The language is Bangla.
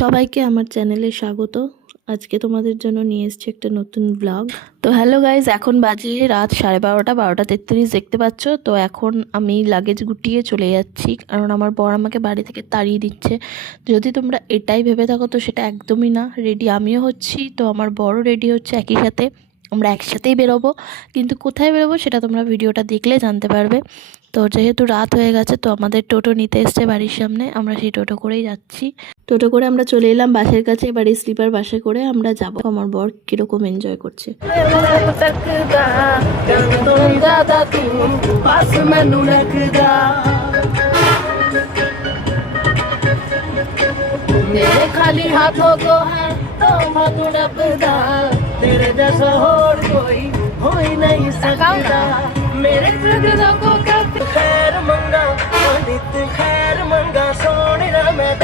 সবাইকে আমার চ্যানেলে স্বাগত। আজকে তোমাদের জন্য নিয়ে এসেছি একটা নতুন ব্লগ। তো হ্যালো গাইজ, এখন বাজে রাত 12:30, 12:33 দেখতে পাচ্ছ। তো এখন আমি লাগেজ গুটিয়ে চলে যাচ্ছি, কারণ আমার বর আমাকে বাড়ি থেকে তাড়িয়ে দিচ্ছে। যদি তোমরা এটাই ভেবে থাকো তো সেটা একদমই না। রেডি আমিও হচ্ছি, তো আমার বড় রেডি হচ্ছে, একই সাথে আমরা একসাথেই বেরোবো। কিন্তু কোথায় বেরোবো সেটা তোমরা ভিডিওটা দেখলে জানতে পারবে। তো যেহেতু রাত হয়ে গেছে, তো আমাদের টোটো নিতে এসছে বাড়ির সামনে, আমরা সেই টোটো করেই যাচ্ছি। টোটো করে আমরা চলে এলাম বাসের কাছে। এবার এই স্লিপার বাসে করে আমরা যাব। আমার বর কিরকম এনজয় করছে। मेरे खाली हाथों को है तो हाथ रखदा, तेरे जैसा और कोई हो ही नहीं सकता। मेरे दिलों को खैर मंगा, नित खैर मंगा सोने मैं